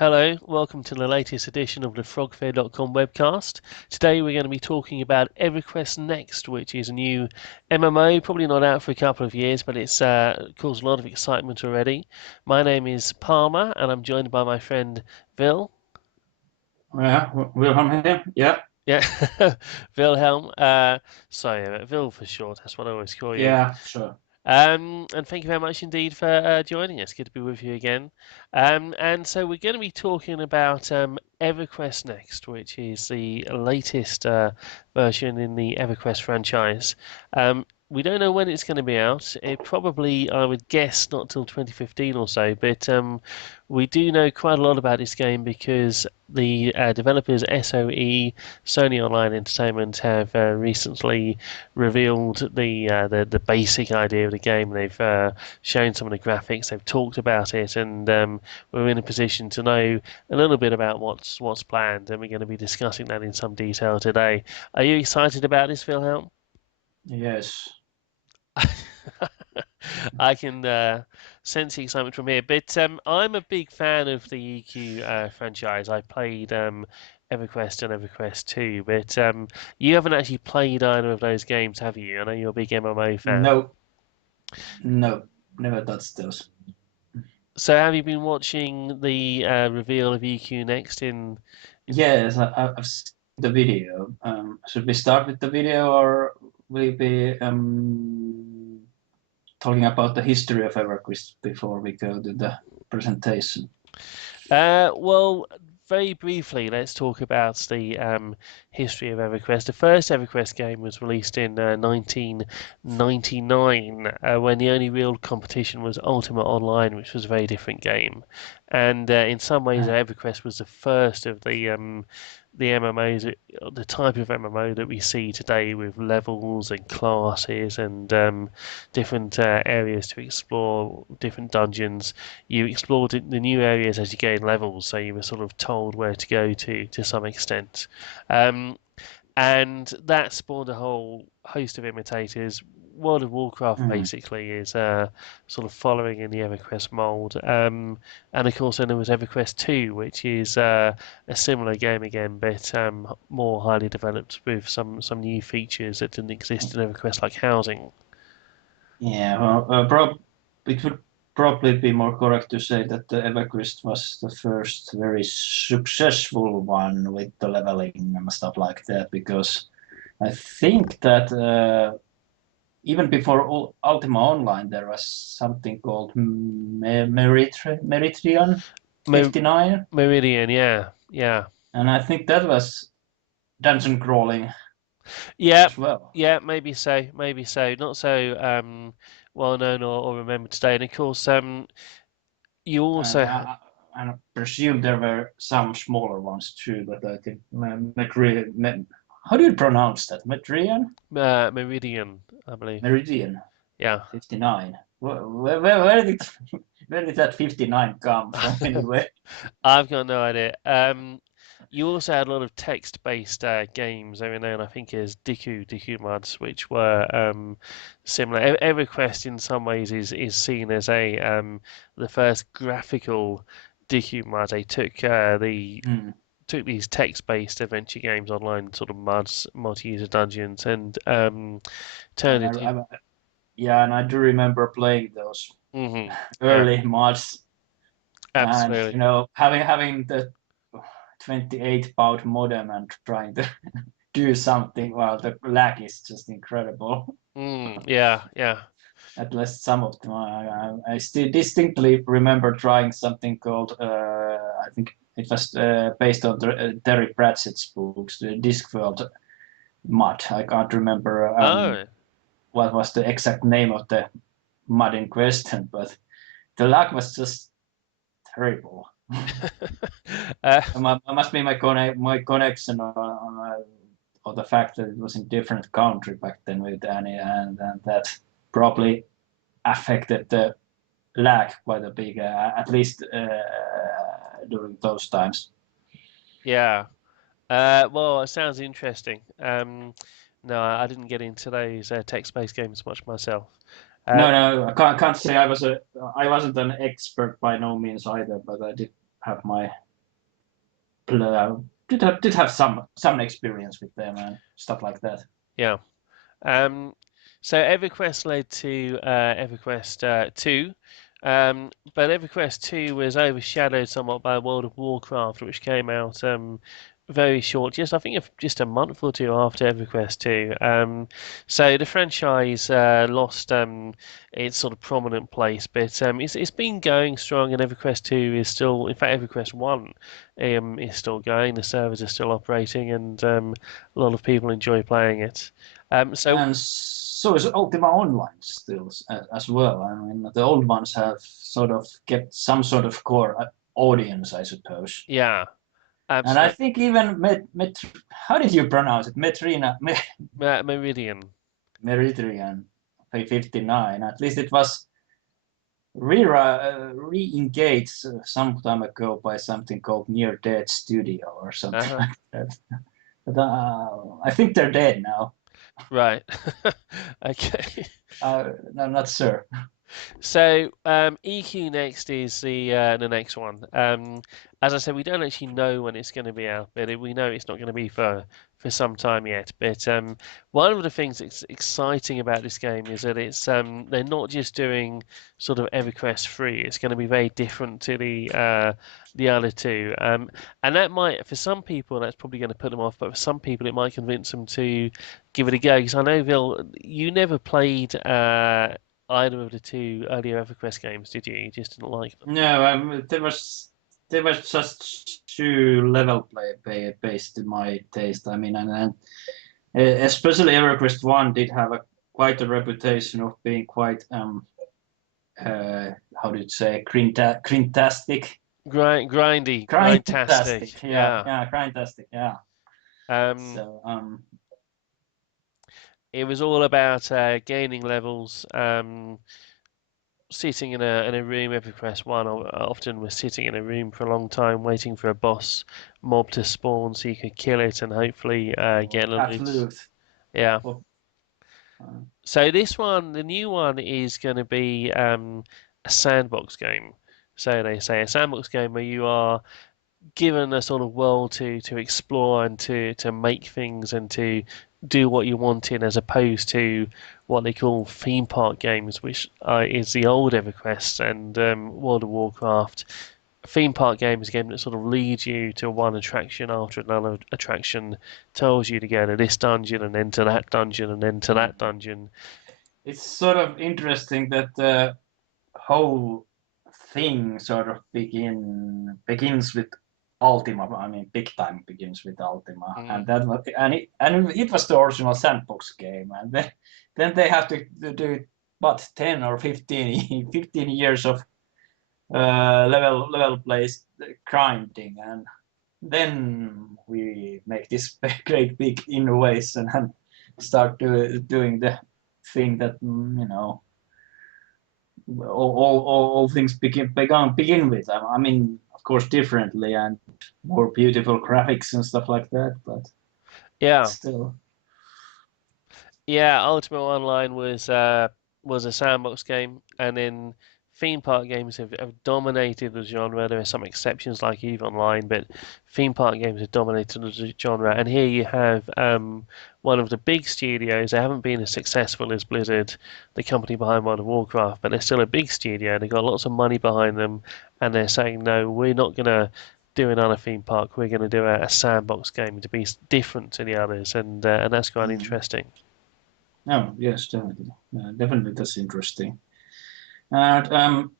Hello, welcome to the latest edition of the frogfair.com webcast. Today we're going to be talking about Everquest Next, which is a new MMO, probably not out for a couple of years, but it's caused a lot of excitement already. My name is Palmer, and I'm joined by my friend Vil. Yeah, Wilhelm here. Yeah, Yeah, Vilhelm. Sorry, Vil for short, that's what I always call you. yeah, sure. And thank you very much indeed for joining us. Good to be with you again. And so we're going to be talking about EverQuest Next, which is the latest version in the EverQuest franchise. We don't know when it's going to be out. It probably, I would guess, not till 2015 or so. But we do know quite a lot about this game because the developers SOE, Sony Online Entertainment, have recently revealed the basic idea of the game. They've shown some of the graphics. They've talked about it, and we're in a position to know a little bit about what's planned. And we're going to be discussing that in some detail today. Are you excited about this, Wilhelm? Yes. I can sense the excitement from here, but I'm a big fan of the EQ franchise. I played EverQuest and EverQuest 2, but you haven't actually played either of those games, have you? I know you're a big MMO fan. No, no, never touched those. So have you been watching the reveal of EQ Next in? Yes, I've seen the video. Should we start with the video or will we be talking about the history of EverQuest before we go to the presentation? Well, very briefly, let's talk about the history of EverQuest. The first EverQuest game was released in 1999, when the only real competition was Ultimate Online, which was a very different game. And in some ways, Uh, EverQuest was the first of the MMOs, the type of MMO that we see today with levels and classes and different areas to explore, different dungeons. You explored the new areas as you gain levels, so you were sort of told where to go to some extent. Um, and that spawned a whole host of imitators. World of Warcraft mm, basically is sort of following in the EverQuest mold, and of course then there was EverQuest 2, which is a similar game again, but more highly developed with some new features that didn't exist in EverQuest, like housing. yeah, well, it would probably be more correct to say that the EverQuest was the first very successful one with the leveling and stuff like that because I think that even before Ultima Online, there was something called Meridian Mer 59, Meridian, yeah, yeah. and I think that was dungeon crawling Yeah, as well. yeah, maybe so, maybe so. Not so well known or remembered today. And of course, you And also had. I presume there were some smaller ones too, but I think how do you pronounce that? Meridian, I believe. Meridian Yeah. 59. Where did that 59 come from anyway? I've got no idea. You also had a lot of text-based games every now and I think is Diku Muds, which were similar. EverQuest in some ways is seen as a the first graphical Diku Mud. They Hmm. took these text-based adventure games online, sort of muds, multi-user dungeons, and turned And it in. yeah, and I do remember playing those Hmm. Yeah, early mods, and absolutely. having the 28 baud modem and trying to do something while the lag is just incredible. Yeah, yeah. At least some of them. I still distinctly remember trying something called I think it was based on Terry Pratchett's books, the Discworld mod. I can't remember Oh. what was the exact name of the mod in question, but the lag was just terrible. uh, It must be my connection or the fact that it was in different country back then with Danny, and that probably affected the lag quite a big, at least during those times. yeah. Well, it sounds interesting. No, I didn't get into those text-based games much myself. Uh, No, no, I can't say I wasn't an expert by no means either, but I did have my did have some experience with them and stuff like that. Yeah. Um, so EverQuest led to EverQuest 2, but EverQuest 2 was overshadowed somewhat by World of Warcraft, which came out very short, just I think just a month or two after EverQuest 2. So the franchise lost its sort of prominent place, but it's been going strong, and EverQuest 2 is still, in fact, EverQuest 1 is still going. The servers are still operating, and a lot of people enjoy playing it. So And so is Ultima Online still as well. I mean, the old ones have sort of kept some sort of core audience, I suppose. yeah, And I absolutely. think even how did you pronounce it? Meridian. Meridian 59. At least it was re-engaged some time ago by something called Near Dead Studio or something Uh-huh. like that. But I think they're dead now. Right. Okay. I'm not sure. So EQ Next is the next one. As I said, we don't actually know when it's going to be out, but we know it's not going to be for some time yet. But one of the things that's exciting about this game is that it's they're not just doing sort of EverQuest 3. It's going to be very different to the other two. And that might, for some people, that's probably going to put them off, but for some people, it might convince them to give it a go. Because I know, Vil, you never played either of the two earlier EverQuest games, did you? You just didn't like them. No, there was just too level based to my taste. I mean, and especially EverQuest One did have quite a reputation of being quite how do you say grintastic, Grindtastic. yeah, Yeah. grintastic, yeah. Um, So it was all about gaining levels. Sitting in a room, EverQuest One often was sitting in a room for a long time, waiting for a boss mob to spawn so you could kill it and hopefully get the loot. absolute. Yeah. Well, uh, So this one, the new one, is going to be a sandbox game. So they say a sandbox game where you are given a sort of world to explore and to make things and to do what you want in, as opposed to what they call theme park games, which is the old EverQuest and World of Warcraft. A theme park game is a game that sort of leads you to one attraction after another attraction, tells you to go to this dungeon and then to that dungeon and then to that dungeon. it's sort of interesting that the whole thing sort of begins with Ultima. I mean, big time begins with Ultima, Mm. and that was and it was the original sandbox game, and then they have to do what 10 or 15, 15 years of level place grinding, and then we make this great big innovation and start doing the thing that all things begin with. I mean, of course, differently and more beautiful graphics and stuff like that, but Yeah, still. yeah. Ultima Online was a sandbox game, and then theme park games have dominated the genre. There are some exceptions like EVE Online, but theme park games have dominated the genre. And here you have one of the big studios. They haven't been as successful as Blizzard, the company behind World of Warcraft, but they're still a big studio. They've got lots of money behind them, and they're saying, no, we're not gonna do another theme park. We're going to do a sandbox game to be different to the others, and that's quite Mm. interesting. Oh, yes, definitely. Definitely, that's interesting. And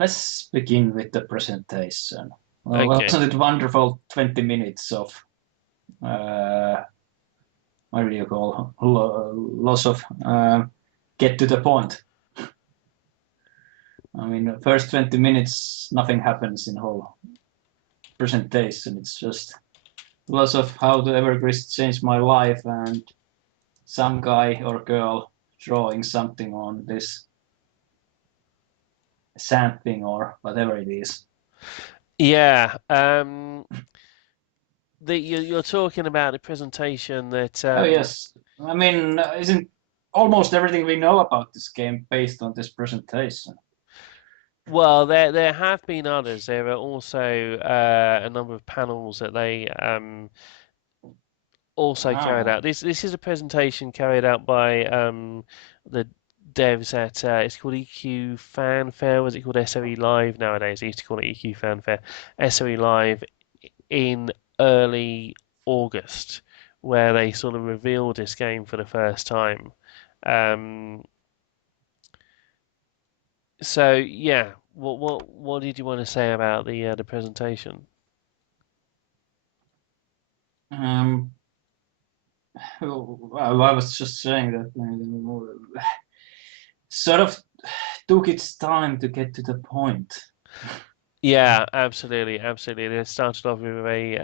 let's begin with the presentation. Well, Okay. wasn't it wonderful 20 minutes of, uh, what do you call, loss of, get to the point? I mean, the first 20 minutes, nothing happens in whole presentation. It's just lots of how the Everquest changed my life and some guy or girl drawing something on this sand thing or whatever it is. Yeah. You're talking about a presentation that Oh yes, I mean, isn't almost everything we know about this game based on this presentation? Well, there have been others. There are also a number of panels that they also carried Oh, out. This is a presentation carried out by the devs at it's called EQ Fanfare. Was it called SOE Live nowadays? They used to call it EQ Fanfare. SOE Live in early August, where they sort of revealed this game for the first time. Um, so yeah, what did you want to say about the presentation? um, well, I was just saying that sort of took its time to get to the point. Yeah, absolutely, absolutely. They started off with a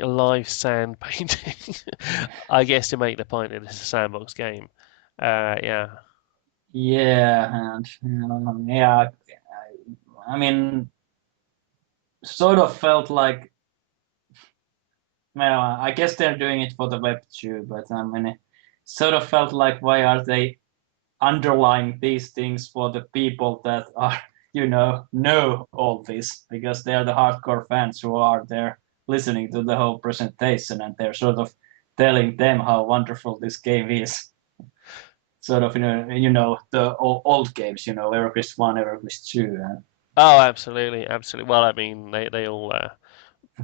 a live sand painting. I guess to make the point that it's a sandbox game. Yeah, Yeah, and yeah, I mean, sort of felt like, well, I guess they're doing it for the web too, but I mean, it sort of felt like, why are they underlying these things for the people that are, know all this? Because they are the hardcore fans who are there listening to the whole presentation, and they're sort of telling them how wonderful this game is. Sort of, the old games, Everquest 1, Everquest 2, oh, absolutely, absolutely. Well, I mean, they all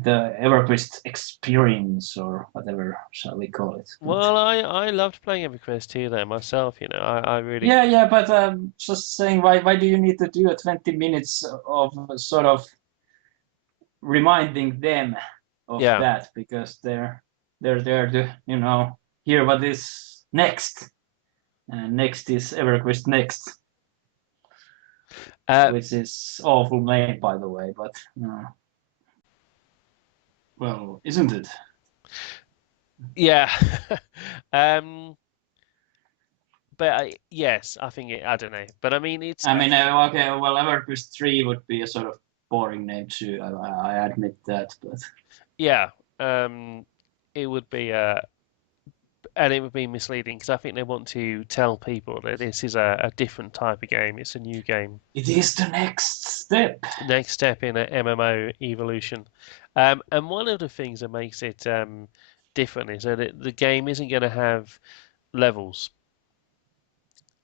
the Everquest experience, or whatever shall we call it. But well, I loved playing EverQuest 2 there myself, I really yeah, but just saying, why do you need to do a 20 minutes of sort of reminding them of yeah. that, because they're there to, hear what is next. And next is Everquest Next, Uh which is awful name, by the way, but well, isn't it? yeah. Um but yes, I think I don't know. But I mean it's I mean, okay, well, Everquest 3 would be a sort of boring name too. I admit that, but yeah, um it would be and it would be misleading because I think they want to tell people that this is a different type of game. It's a new game. it is the next step. Next step in an MMO evolution. And one of the things that makes it different is that the game isn't going to have levels.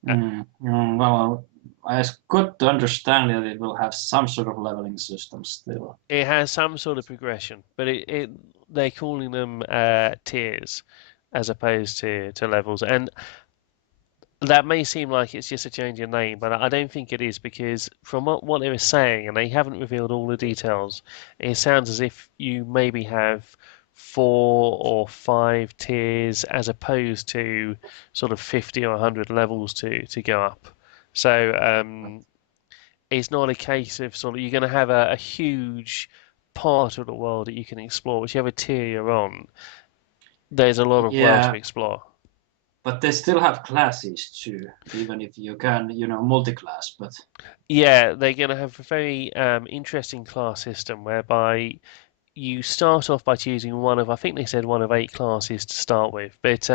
Uh, Well, I got to understand that it will have some sort of leveling system still. It has some sort of progression, but they're calling them tiers as opposed to levels. And that may seem like it's just a change in name, but I don't think it is because from what they were saying, and they haven't revealed all the details, it sounds as if you maybe have 4 or 5 tiers as opposed to sort of 50 or 100 levels to go up. So it's not a case of sort of you're going to have a huge part of the world that you can explore. Whichever tier you're on, there's a lot of world to Yeah, explore. but they still have classes too, even if you can, multi-class. But Yeah, they're going to have a very interesting class system whereby you start off by choosing one of, I think they said one of 8 classes to start with, but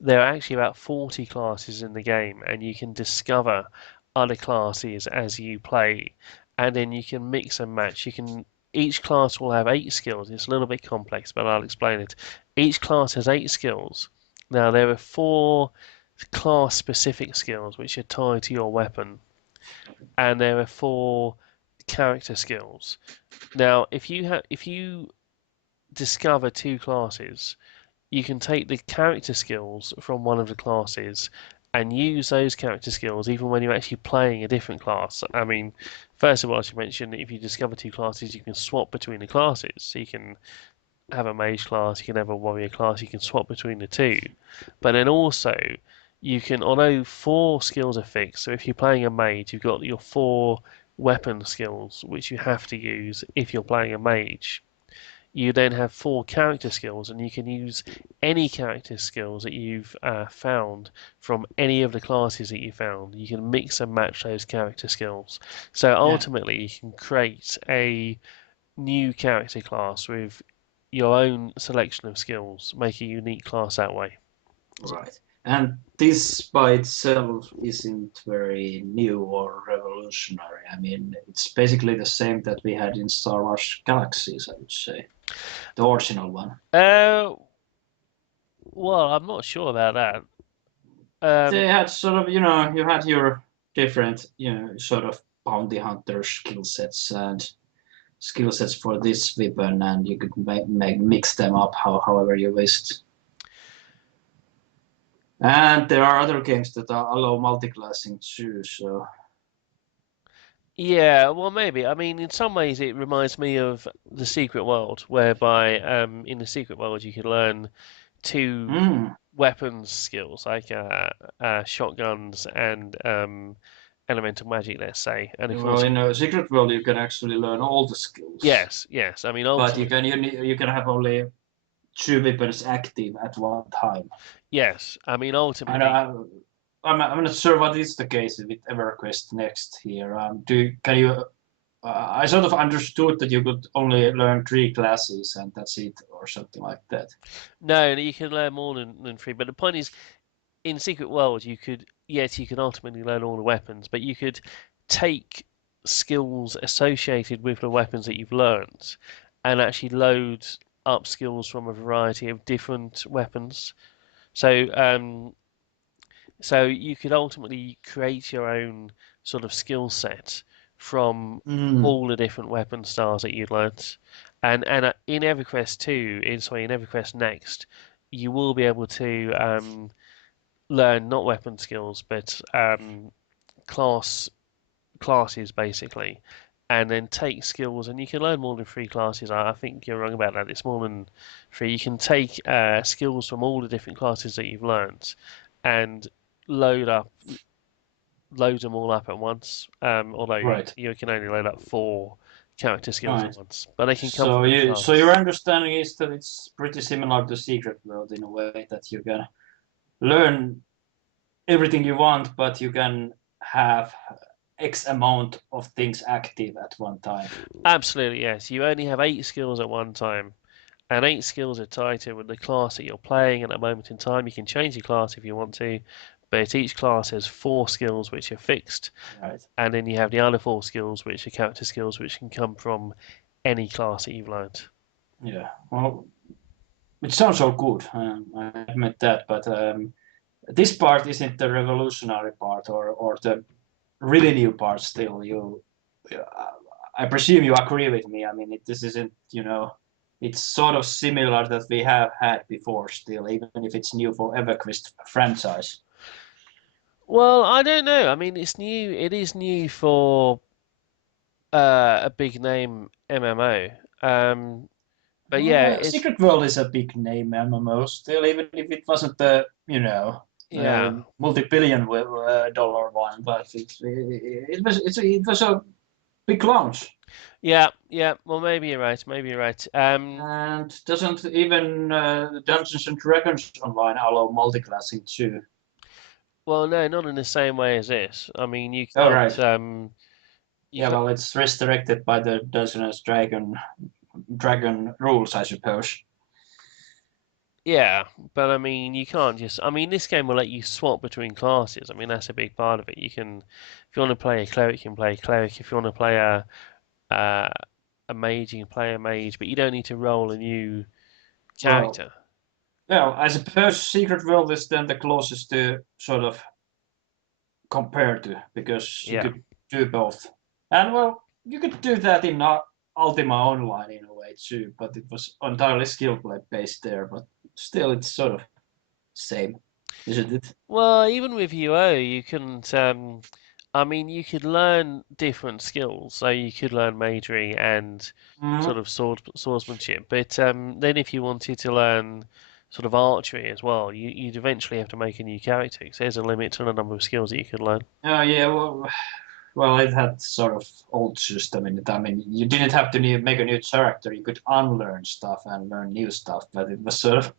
there are actually about 40 classes in the game, and you can discover other classes as you play, and then you can mix and match. Each class will have 8 skills. It's a little bit complex, but I'll explain it. Each class has 8 skills. Now there are 4 class-specific skills which are tied to your weapon, and there are 4 character skills. Now, if you discover 2 classes, you can take the character skills from one of the classes and use those character skills even when you're actually playing a different class. I mean, first of all, I should mention that if you discover 2 classes, you can swap between the classes. So you can have a mage class, you can have a warrior class, you can swap between the two. But then also, you can, although 4 skills are fixed, so if you're playing a mage, you've got your 4 weapon skills, which you have to use if you're playing a mage. You then have 4 character skills, and you can use any character skills that you've found from any of the classes that you found. You can mix and match those character skills. So yeah, ultimately, you can create a new character class with your own selection of skills, make a unique class that way. right. And this by itself isn't very new or revolutionary. I mean, it's basically the same that we had in Star Wars Galaxies, I would say, the original one. Uh, well, I'm not sure about that. They Um, had sort of, you had your different, sort of bounty hunter skill sets and skill sets for this weapon, and you could mix them up however you wished. And there are other games that allow multi-classing too. So, yeah, well, maybe. I mean, in some ways, it reminds me of the Secret World, whereby in the Secret World you can learn two mm, weapons skills, like shotguns and elemental magic, let's say. And of well, course, in a Secret World, you can actually learn all the skills, yes, yes. I mean, but you ultimately, can you can have only two weapons active at one time. yes. I mean, And ultimately, I'm not sure what is the case with Everquest Next here. Can you? I sort of understood that you could only learn three classes and that's it, or something like that. no, you can learn more than three. But the point is, in Secret World, you could, yes, you can ultimately learn all the weapons, but you could take skills associated with the weapons that you've learned and actually load up skills from a variety of different weapons. So, so you could ultimately create your own sort of skill set from Mm. all the different weapon styles that you'd learnt. And in EverQuest 2, in EverQuest Next, you will be able to learn not weapon skills, but classes basically, and then take skills. And you can learn more than three classes. I think you're wrong about that. It's more than three. You can take skills from all the different classes that you've learned, and load up, load them all up at once. Although Right. you can only load up four character skills at Right. once, but they can come So from any your classes. understanding is that it's pretty similar to Secret World in a way that you can learn everything you want, but you can have X amount of things active at one time. Absolutely, yes. You only have eight skills at one time. And eight skills are tied to the class that you're playing at that moment in time. You can change your class if you want to, but each class has four skills which are fixed, Right. and then you have the other four skills which are character skills which can come from any class that you've learned. Yeah. Well, it sounds all good. I admit that, but this part isn't the revolutionary part or the really new part. Still, I presume you agree with me. I mean, this isn't, it's sort of similar that we have had before. Still, even if it's new for EverQuest franchise. Well, I don't know. I mean, it's new. It is new for a big name MMO. But yeah, it's Secret World is a big name MMO still, even if it wasn't the yeah, multi-billion dollar one, but it was a big launch, yeah. Well, maybe you're right. Maybe you're right. and doesn't even Dungeons and Dragons Online allow multi-classing too? Well, no, not in the same way as this. I mean, you All can't. right, You yeah, can't. well, it's restricted by the Dungeons and Dragon rules, I suppose. Yeah, but I mean, you can't just. I mean, this game will let you swap between classes. I mean, that's a big part of it. You can, if you want to play a cleric, you can play a cleric. If you want to play uh, a mage, you can play a mage. But you don't need to roll a new Well, character. well, I suppose Secret World is then the closest to sort of compare to because you Yeah. could do both. And well, you could do that in Ultima Online in a way too, but it was entirely skill play based there. But still, it's sort of same, isn't it? Well, even with UO, you couldn't. I mean, you could learn different skills. So you could learn magery and sort Mm. of swordsmanship. But then, if you wanted to learn sort of archery as well, you'd eventually have to make a new character. 'Cause there's a limit to the number of skills that you could learn. Yeah, well, it had sort of old system in it. I mean, you didn't have to make a new character. You could unlearn stuff and learn new stuff, but it was sort of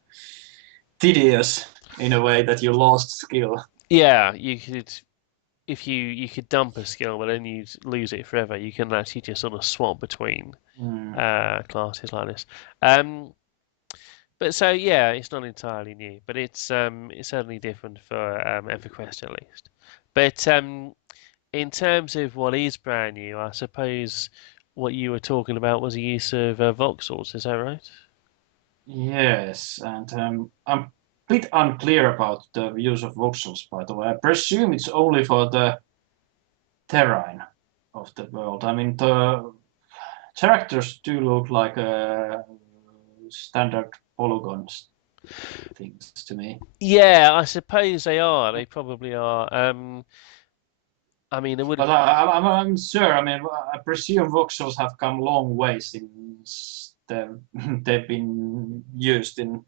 tedious in a way that you lost skill. Yeah, you could. If you could dump a skill, but then you'd lose it forever. You can actually just sort of swap between Mm. classes like this. Um, But so yeah, it's not entirely new, but it's certainly different for EverQuest at least. But in terms of what is brand new, I suppose what you were talking about was the use of voxels. Is that right? Yes, and I'm a bit unclear about the use of voxels, by the way. I presume it's only for the terrain of the world. I mean, the characters do look like standard polygons things to me. Yeah, I suppose they are. They probably are. I mean, it would But have. I'm sure. I mean, I presume voxels have come a long way since they've been used in.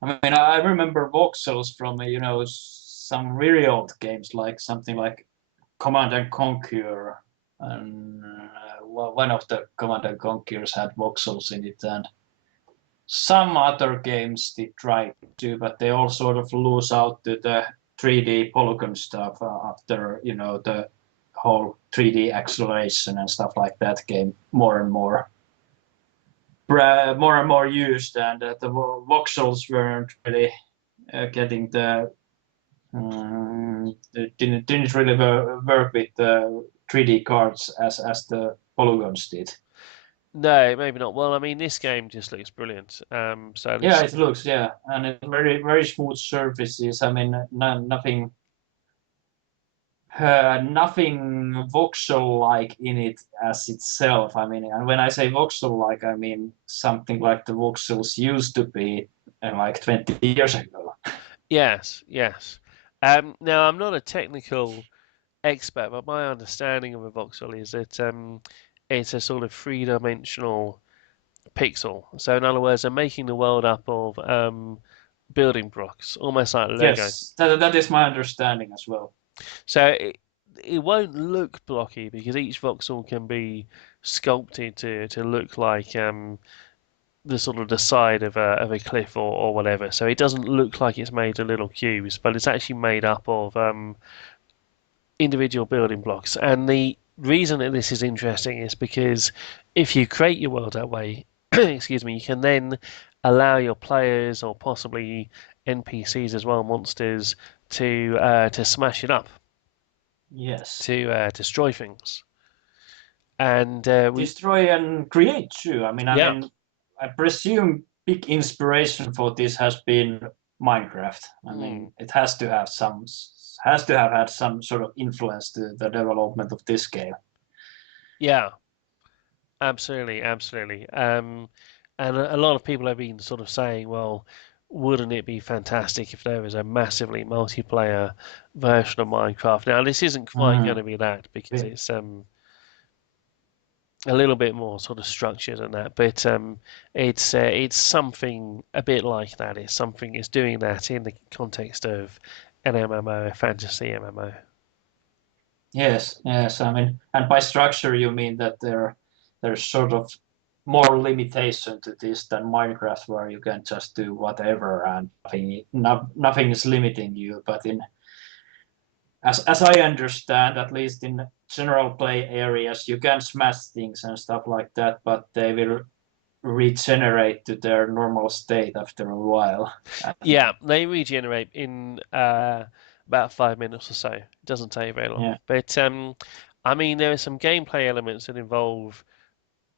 I mean, I remember voxels from some really old games, like something like Command and Conquer, and one of the Command and Conquers had voxels in it, and some other games did try to, but they all sort of lose out to the 3D polygon stuff after the whole 3D acceleration and stuff like that game more and more used, and the voxels weren't really getting didn't really work with the 3D cards as the polygons did. No, maybe not. Well, I mean, this game just looks brilliant. So Yeah, this. it looks, yeah, and very very smooth surfaces. I mean, nothing voxel-like in it as itself. I mean, and when I say voxel-like, I mean something like the voxels used to be like 20 years ago. Yes, yes. Now I'm not a technical expert, but my understanding of a voxel is that it's a sort of three-dimensional pixel. So in other words, they're making the world up of building blocks, almost like Lego. Yes, that is my understanding as well. So it won't look blocky because each voxel can be sculpted to look like the sort of the side of a cliff or whatever. So it doesn't look like it's made of little cubes, but it's actually made up of individual building blocks. And the reason that this is interesting is because if you create your world that way, excuse me, you can then allow your players or possibly NPCs as well, monsters, to smash it up, Yes. to destroy things. And we, Destroy and create too. yeah, I presume big inspiration for this has been Minecraft. I mm, mean, it has to have had some sort of influence to the development of this game. yeah, absolutely, absolutely. And a lot of people have been sort of saying, well, wouldn't it be fantastic if there was a massively multiplayer version of Minecraft? Now, this isn't quite going Mm. to be that because it's a little bit more sort of structured than that, but it's something a bit like that. It's something it's doing that in the context of an MMO, a fantasy MMO. Yes, yes. I mean, and by structure you mean that there's sort of more limitation to this than Minecraft, where you can just do whatever and nothing is limiting you. But as I understand, at least in general play areas, you can smash things and stuff like that, but they will regenerate to their normal state after a while. And Yeah, they regenerate in about 5 minutes or so. It doesn't take very long. yeah, But I mean, there are some gameplay elements that involve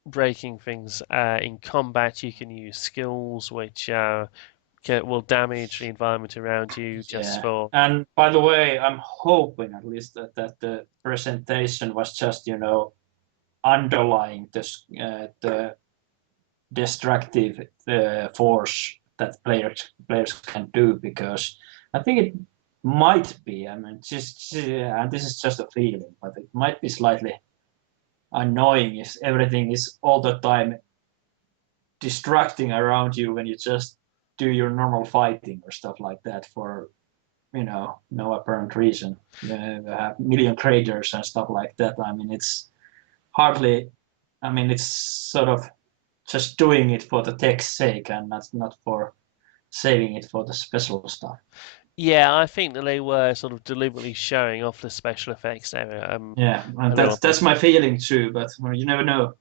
breaking things. In combat, you can use skills which will damage the environment around you just yeah. for. And by the way, I'm hoping at least that the presentation was just underlying the destructive force that players can do, because I think it might be. I mean, just and this is just a feeling, but it might be slightly annoying if everything is all the time distracting around you when you just do your normal fighting or stuff like that for no apparent reason. Have million craters and stuff like that. I mean, it's hardly. I mean, it's sort of just doing it for the tech's sake and not for saving it for the special stuff. Yeah, I think that they were sort of deliberately showing off the special effects there Yeah, and a little that's bit. my feeling too. But well, you never know.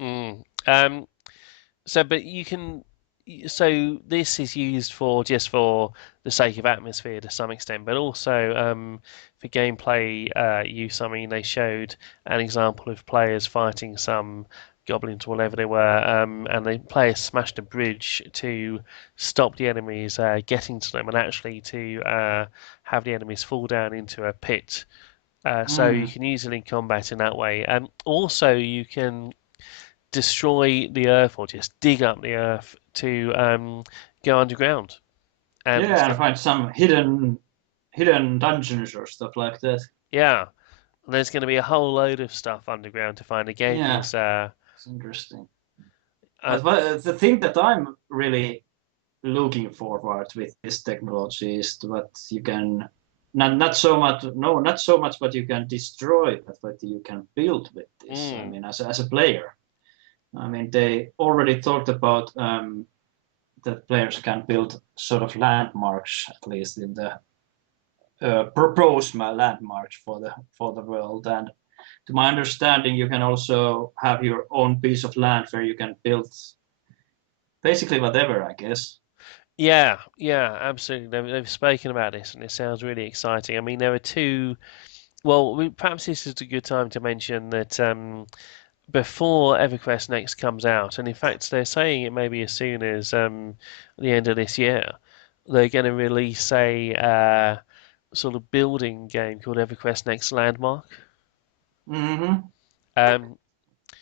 Mm. But you can. so this is used for just for the sake of atmosphere to some extent, but also for gameplay use. I mean, they showed an example of players fighting some goblins, or whatever they were, and the players smashed a bridge to stop the enemies getting to them, and actually to have the enemies fall down into a pit. So you Mm. can use it in combat in that way. Also, you can destroy the earth or just dig up the earth to go underground and Yeah, and stuff. find some hidden dungeons or stuff like that. Yeah, and there's going to be a whole load of stuff underground to find. Again, Yeah, is it's interesting. uh, But the thing that I'm really looking forward with this technology is what you can not so much not so much what you can destroy, but what you can build with this. I mm, mean, as a player, I mean, they already talked about that players can build sort of landmarks, at least in the proposed landmarks for the world. And to my understanding, you can also have your own piece of land where you can build basically whatever, I guess. yeah, yeah, absolutely. They've spoken about this, and it sounds really exciting. I mean, there are two. Well, perhaps this is a good time to mention that before EverQuest Next comes out, and in fact, they're saying it may be as soon as the end of this year. They're going to release a sort of building game called EverQuest Next Landmark. Hmm. Um,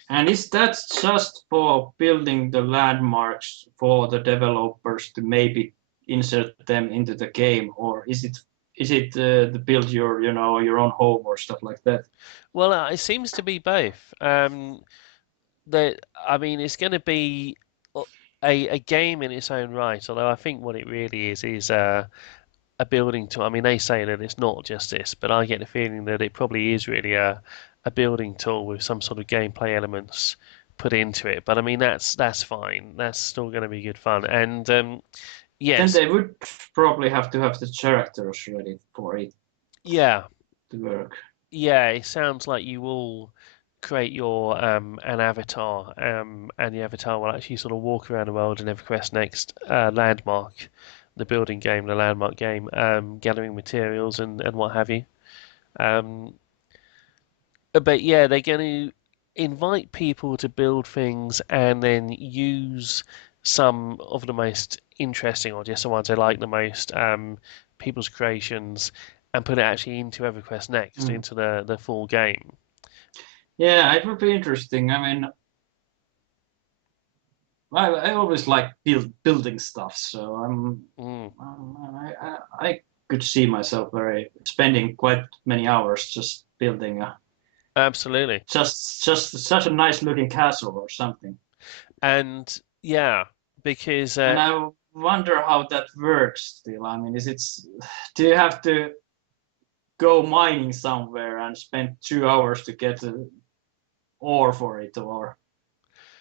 And is that just for building the landmarks for the developers to maybe insert them into the game, or is it to build your your own home or stuff like that? well, it seems to be both. That I mean, it's going to be a game in its own right. Although I think what it really is a building tool. I mean, they say that it's not just this, but I get the feeling that it probably is really a building tool with some sort of gameplay elements put into it. But I mean, that's fine. That's still going to be good fun. And Then yes, they would probably have to have the characters ready for it yeah, to work. yeah. It sounds like you will create your an avatar, and the avatar will actually sort of walk around the world in EverQuest Next landmark, the building game, the landmark game, gathering materials and what have you. Um, but yeah, they're going to invite people to build things and then use some of the most interesting or just the ones they like the most, people's creations, and put it actually into EverQuest Next, Mm. into the full game. Yeah, it would be interesting. I mean, I always like building stuff, so Mm, I could see myself very spending quite many hours just building a absolutely. just such a nice looking castle or something. And yeah, because And I wonder how that works still. I mean, do you have to go mining somewhere and spend 2 hours to get ore for it, or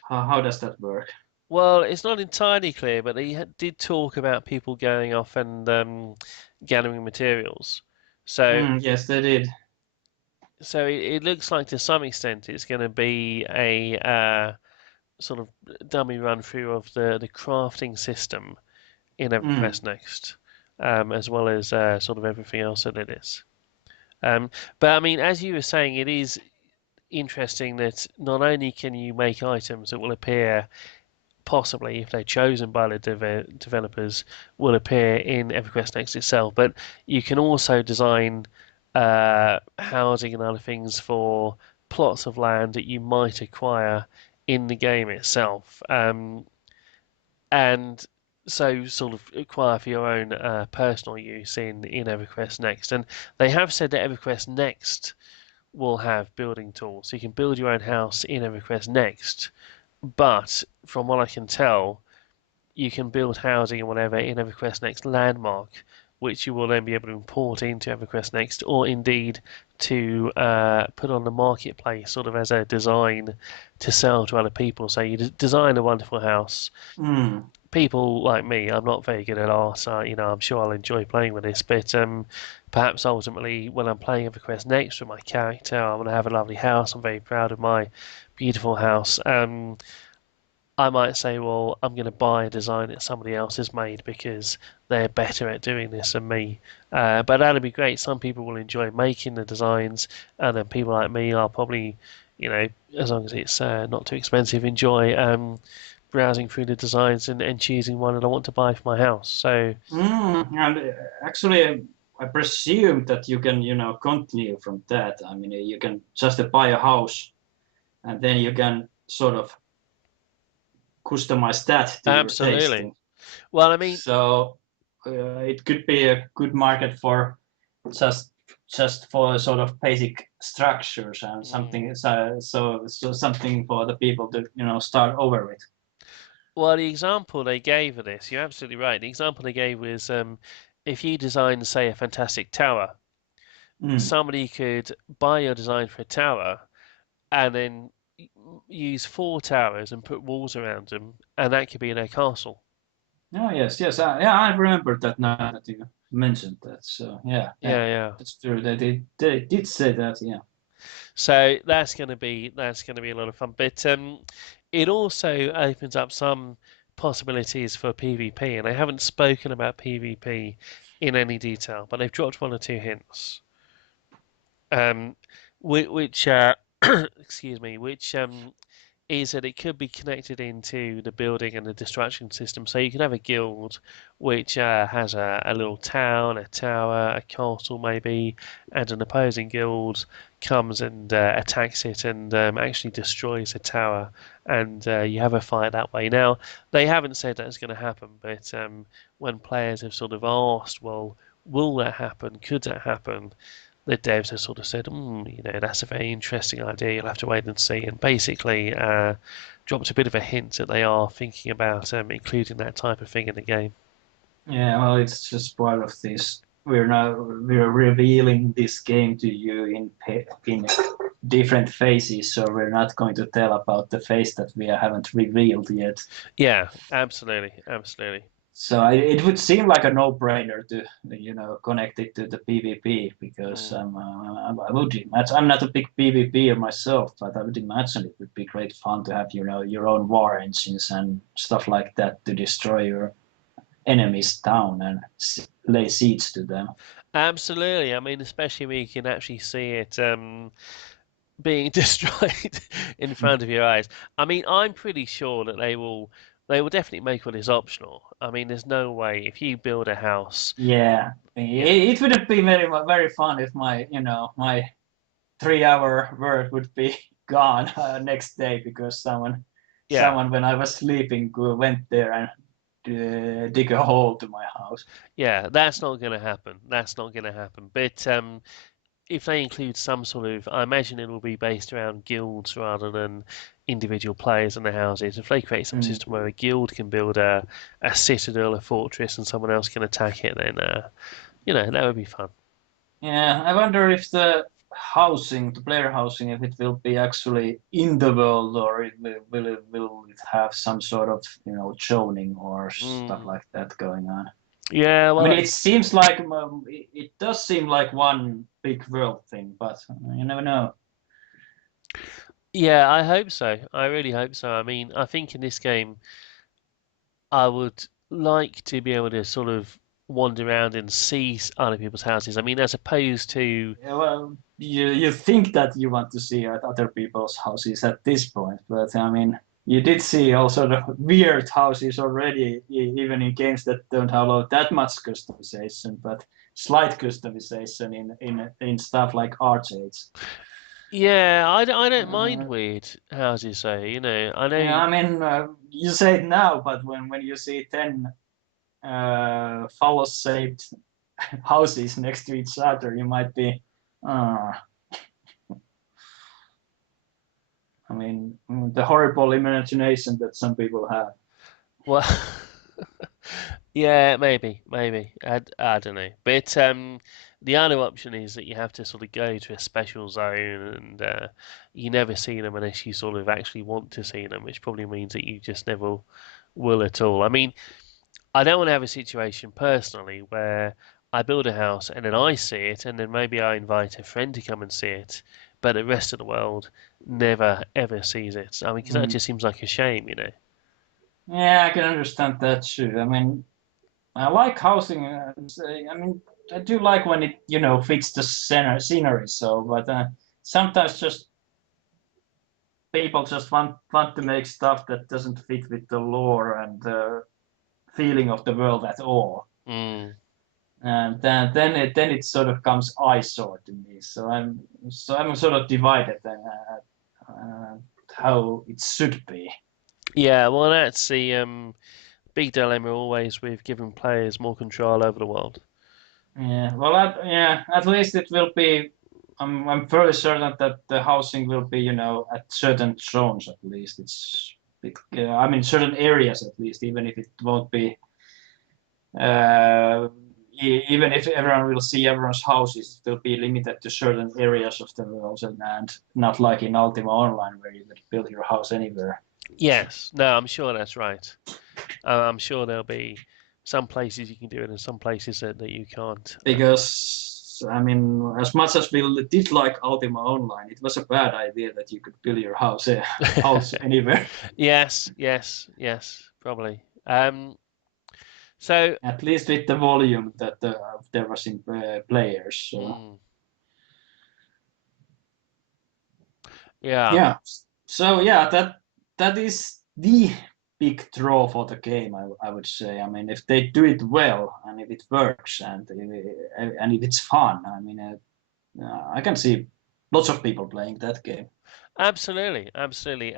how does that work? well, it's not entirely clear, but they did talk about people going off and gathering materials. So Mm, yes, they did. it looks like to some extent it's going to be a sort of dummy run through of the crafting system in Mm, EverQuest Next, as well as sort of everything else that it is. But I mean, as you were saying, it is interesting that not only can you make items that will appear, possibly if they're chosen by the developers, will appear in EverQuest Next itself, but you can also design housing and other things for plots of land that you might acquire in the game itself. And so sort of acquire for your own personal use in EverQuest Next. And they have said that EverQuest Next will have building tools. So you can build your own house in EverQuest Next, but from what I can tell, you can build housing and whatever in EverQuest Next Landmark, which you will then be able to import into EverQuest Next, or indeed to put on the marketplace, sort of as a design to sell to other people. So you design a wonderful house. mm. People like me, I'm not very good at art, so I'm sure I'll enjoy playing with this. But perhaps ultimately, when I'm playing EverQuest Next with my character, I'm going to have a lovely house. I'm very proud of my beautiful house. I might say, well, I'm going to buy a design that somebody else has made because they're better at doing this than me. But that'd be great. Some people will enjoy making the designs, and then people like me are probably, you know, as long as it's not too expensive, enjoy browsing through the designs and choosing one that I want to buy for my house. So, And actually, I presume that you can, continue from that. I mean, you can just buy a house and then you can sort of customize that to your absolutely. tasting. Well, I mean, So it could be a good market for just just for sort of basic structures and mm, something. So something for the people to start over with. well, the example they gave of this, you're absolutely right. The example they gave was if you design, say, a fantastic tower, Mm. somebody could buy your design for a tower and then use four towers and put walls around them, and that could be their castle. Oh yes, yes, yeah. I remember that now that you mentioned that. So yeah, yeah, Yeah, yeah. that's true. They did say that. Yeah. So that's going to be a lot of fun. But it also opens up some possibilities for PvP, and I haven't spoken about PvP in any detail, but they've dropped one or two hints. Um, which excuse me, which is that it could be connected into the building and the distraction system. So you can have a guild which has a little town, a tower, a castle maybe, and an opposing guild comes and attacks it and actually destroys the tower, and you have a fight that way. Now, they haven't said that's going to happen, but when players have sort of asked, well, will that happen? Could that happen? The devs have sort of said, that's a very interesting idea. You'll have to wait and see. And basically, dropped a bit of a hint that they are thinking about including that type of thing in the game. Yeah. Well, it's just part of this. We're revealing this game to you in different phases. So we're not going to tell about the phase that we haven't revealed yet. Yeah, absolutely, absolutely. So it would seem like a no-brainer to connect it to the PvP because Mm. I would imagine I'm not a big PvPer myself, but I would imagine it would be great fun to have your own war engines and stuff like that to destroy your enemies down and lay siege to them. Absolutely. I mean, especially when you can actually see it being destroyed in front of your eyes. I mean, I'm pretty sure that they will definitely make all this optional. I mean, there's no way if you build a house, Yeah, you know, it wouldn't be very fun if my 3 hour work would be gone next day because yeah, someone when I was sleeping went there and dig a hole to my house. yeah, that's not going to happen. That's not going to happen. But if they include some sort of, I imagine it will be based around guilds rather than individual players in the houses. If they create some Mm. system where a guild can build a citadel, a fortress, and someone else can attack it, then that would be fun. Yeah, I wonder if the player housing, if it will be actually in the world or will it have some sort of zoning or stuff Mm. like that going on. Yeah, I well, mean, it seems like it does seem like one big world thing, but you never know. yeah, I hope so. I really hope so. I mean, I think in this game, I would like to be able to sort of wander around and see other people's houses. I mean, as opposed to, Yeah, well, you think that you want to see at other people's houses at this point, but I mean, you did see all sort of weird houses already, even in games that don't allow that much customization, but slight customization in stuff like arcades. yeah, I don't mind Uh, weird houses, so, I yeah, know, I mean, you say it now, but when you see 10 phallus-shaped houses next to each other, you might be, uh, I mean, the horrible imagination that some people have. well, yeah, maybe. I don't know. But the other option is that you have to sort of go to a special zone and you never see them unless you sort of actually want to see them, which probably means that you just never will at all. I mean, I don't want to have a situation personally where I build a house and then I see it and then maybe I invite a friend to come and see it, but the rest of the world never ever sees it. I mean, because that Mm. just seems like a shame. Yeah, I can understand that too. I mean, I like housing. I mean, I do like when it fits the scenery. So, but sometimes just people just want to make stuff that doesn't fit with the lore and the feeling of the world at all. Mm. And then it sort of comes eyesore to me. So I'm sort of divided how it should be. Yeah, well, that's the big dilemma always with giving players more control over the world. Yeah, well, at least it will be. I'm fairly certain that the housing will be, at certain zones at least. I mean, certain areas at least, even if it won't be, uh, even if everyone will see everyone's houses, it will be limited to certain areas of the world, and not like in Ultima Online where you could build your house anywhere. Yes, no, I'm sure that's right. I'm sure there'll be some places you can do it and some places that you can't. Because I mean, as much as we did like Ultima Online, it was a bad idea that you could build your house anywhere. Yes, yes, yes, probably. So, At least with the volume that there was in players. So mm, yeah, yeah, so yeah, that is the big draw for the game. I would say. I mean, if they do it well and if it works and if it's fun, I mean, I can see lots of people playing that game. absolutely, absolutely.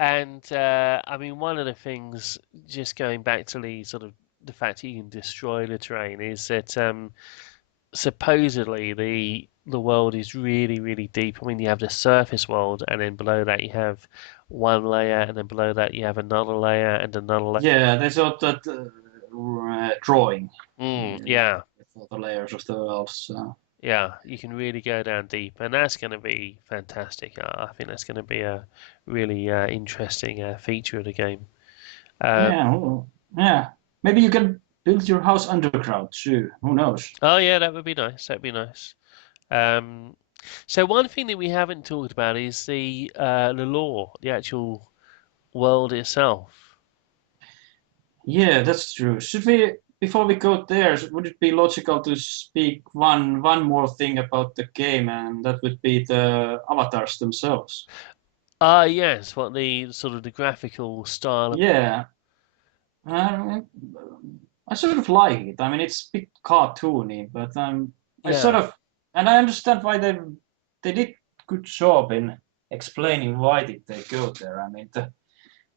And I mean, one of the things, just going back to the sort of the fact that you can destroy the terrain, is that supposedly the world is really, really deep. I mean, you have the surface world, and then below that you have one layer, and then below that you have another layer and another layer. Yeah, they showed that drawing Yeah, with all the layers of the world. So yeah, you can really go down deep, and that's going to be fantastic. I think that's going to be a really interesting feature of the game. Um, yeah, yeah. Maybe you can build your house underground too. Who knows? oh yeah, that would be nice. That'd be nice. Um, so one thing that we haven't talked about is the lore, the actual world itself. Yeah, that's true. Should we, before we go there, would it be logical to speak one more thing about the game, and that would be the avatars themselves? Ah, yes, what the sort of the graphical style. Yeah, uh, I sort of like it. I mean, it's a bit cartoony, but I sort Yeah, of, and I understand why they did good job in explaining why did they go there. I mean, the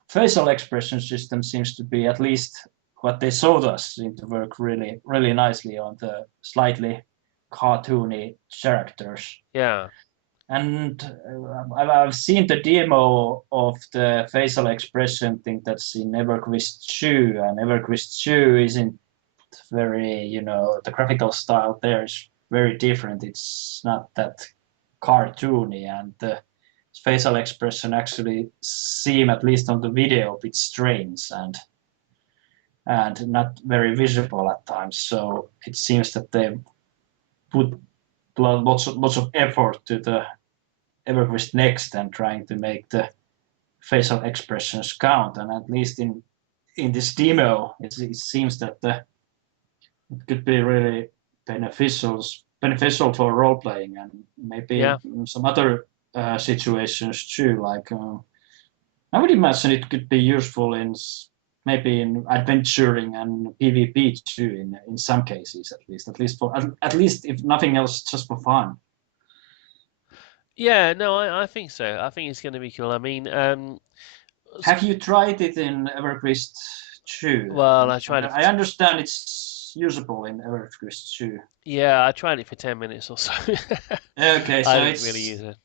facial expression system seems to be, at least what they showed us, seemed to work really, really nicely on the slightly cartoony characters. yeah, And I've seen the demo of the facial expression thing that's in Everquest 2, and Everquest 2 isn't very, the graphical style there is very different. It's not that cartoony, and the facial expression actually seem, at least on the video, a bit strange and not very visible at times. So it seems that they put lots of effort to the Everquest Next and trying to make the facial expressions count. And at least in this demo, it seems that it could be really beneficial for role playing and maybe yeah, some other situations too. Like I would imagine it could be useful maybe in adventuring and PvP too. In some cases, at least if nothing else, just for fun. yeah. No, I think so. I think it's going to be cool. I mean, Have you tried it in Everquest 2? well, I tried it for I understand it's usable in Everquest 2. yeah, I tried it for 10 minutes or so. Okay, I so didn't really use it.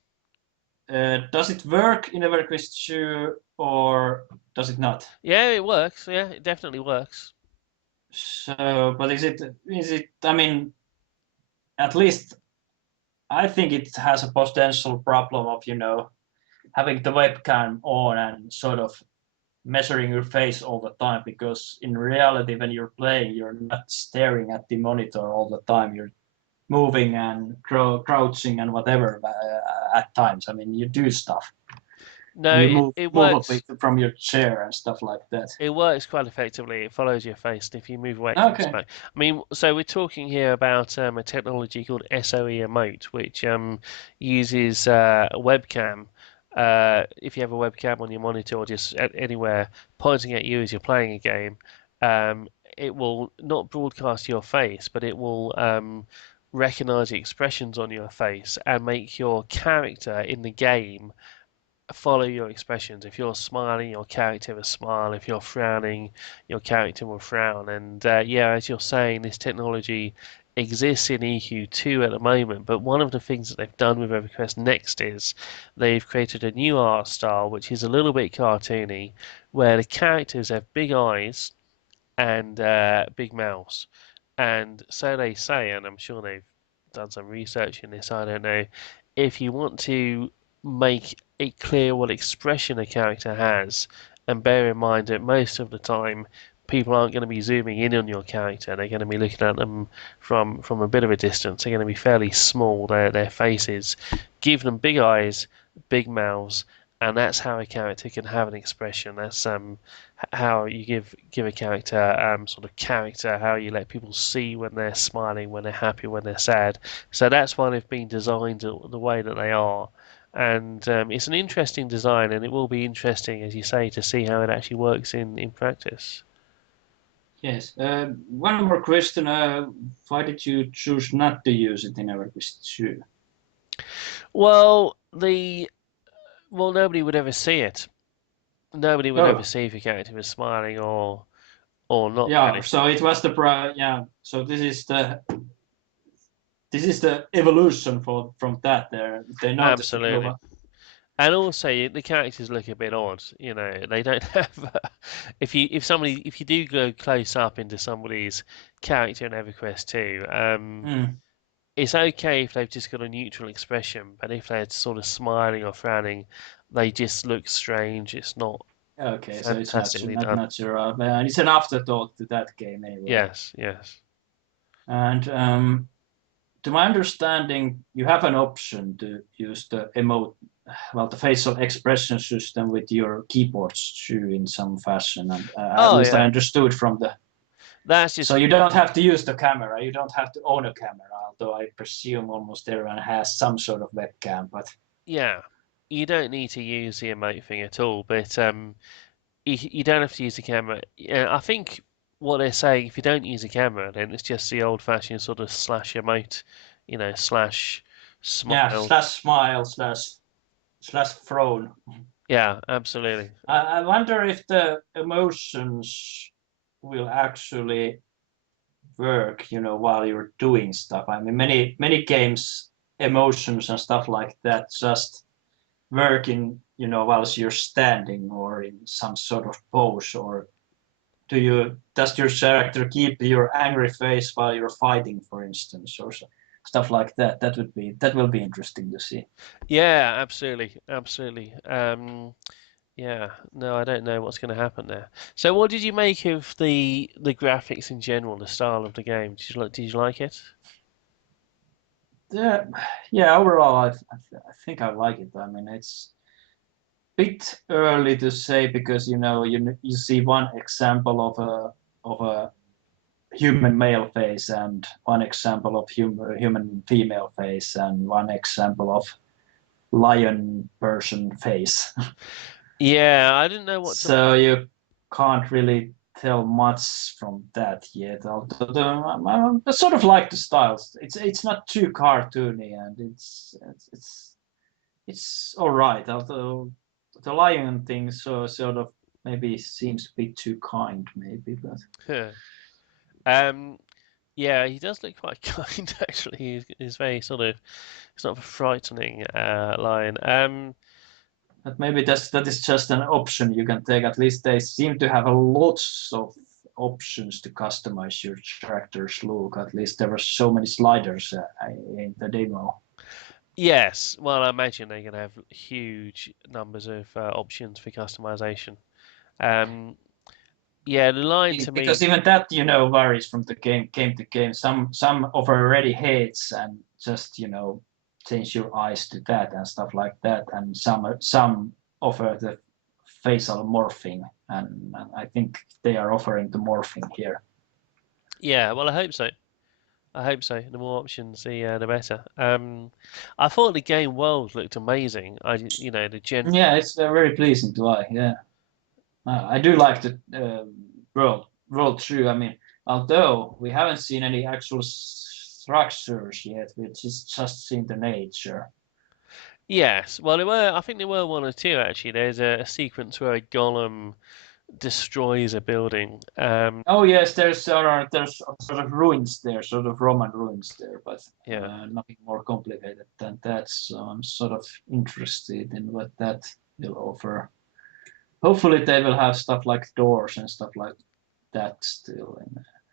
does it work in Everquest 2 or does it not? Yeah, it works. Yeah, it definitely works. So, but is it? I mean, at least I think it has a potential problem of having the webcam on and sort of measuring your face all the time, because in reality when you're playing you're not staring at the monitor all the time. You're moving and crouching and whatever at times. I mean, you do stuff. and No, you it, move it move a works. bit from your chair and stuff like that. It works quite effectively. It follows your face, and if you move away, it comes Okay. back. I mean, so we're talking here about a technology called SOE Emote, which uses a webcam. If you have a webcam on your monitor or just anywhere pointing at you as you're playing a game, um, it will not broadcast your face, but it will recognize the expressions on your face and make your character in the game follow your expressions. If you're smiling, your character will smile. If you're frowning, your character will frown. And yeah, as you're saying, this technology exists in EQ2 at the moment. But one of the things that they've done with EverQuest Next is they've created a new art style, which is a little bit cartoony, where the characters have big eyes and big mouths. And so they say, and I'm sure they've done some research in this, I don't know, if you want to make it clear what expression a character has, and bear in mind that most of the time people aren't going to be zooming in on your character, they're going to be looking at them from a bit of a distance, they're going to be fairly small, their faces. Give them big eyes, big mouths, and that's how a character can have an expression. That's how you give a character sort of character, how you let people see when they're smiling, when they're happy, when they're sad. So that's why they've been designed the way that they are. And it's an interesting design, and it will be interesting, as you say, to see how it actually works in practice. Yes. One more question. Why did you choose not to use it in EverQuest 2? Well, nobody would ever see it. Nobody would ever Oh, see if your character was smiling or not yeah. really. So it was the yeah. So this is the evolution from that. They noticed that. Oh, Absolutely. And also, the characters look a bit odd. You know, they don't have. If you do go close up into somebody's character in EverQuest 2, mm, it's okay if they've just got a neutral expression, but if they're sort of smiling or frowning, they just look strange. It's not okay, so it's fantastically not done. natural. It's an afterthought to that game anyway. Yes, yes. And to my understanding, you have an option to use the emote, well, the facial expression system with your keyboards too in some fashion. And at Oh least I yeah, understood from the. that's So just you don't have to use the camera. You don't have to own a camera, although I presume almost everyone has some sort of webcam. But yeah. You don't need to use the emote thing at all, but you don't have to use the camera. Yeah, I think what they're saying, if you don't use a camera, then it's just the old-fashioned sort of slash emote, slash yeah, smile. slash smile slash frown. Yeah, absolutely. I wonder if the emotions will actually work, while you're doing stuff. I mean, many games, emotions and stuff like that just work in, whilst you're standing or in some sort of pose. Or does your character keep your angry face while you're fighting, for instance, or stuff like that? That will be interesting to see. Yeah, absolutely, absolutely. Yeah, no, I don't know what's going to happen there. So, what did you make of the graphics in general, the style of the game? Did you like it? Yeah, yeah. Overall, I think I like it. I mean, it's bit early to say because you see one example of a human male face and one example of human female face and one example of lion person face. Yeah, I didn't know what to So you can't really tell much from that yet. Although I sort of like the styles. It's not too cartoony and it's all right. Although the lion thing sort of maybe seems a bit too kind, maybe. But make. Um, yeah, he does look quite kind actually. He's very sort of, he's not a frightening lion. maybe that is just an option you can take. At least they seem to have a lots of options to customize your character's look. At least there were so many sliders in the demo. Yes, well, I imagine they're going to have huge numbers of options for customization. Um, yeah, the lion to Because me, even that varies from the game to game. Some offer already heads and just change your eyes to that and stuff like that, and some offer the facial morphing, and I think they are offering the morphing here. Yeah, well, I hope so. I hope so. The more options, the better. I thought the game world looked amazing. The Yeah, it's very pleasing to eye. Yeah, I do like the world through. I mean, although we haven't seen any actual structures yet, we just seen the nature. Yes. Well, there were. I think there were one or two actually. There's a sequence where a golem destroys a building. Oh yes, there's sort of ruins there, sort of Roman ruins there, but Yeah. nothing more complicated than that. So I'm sort of interested in what that will offer. Hopefully they will have stuff like doors and stuff like that still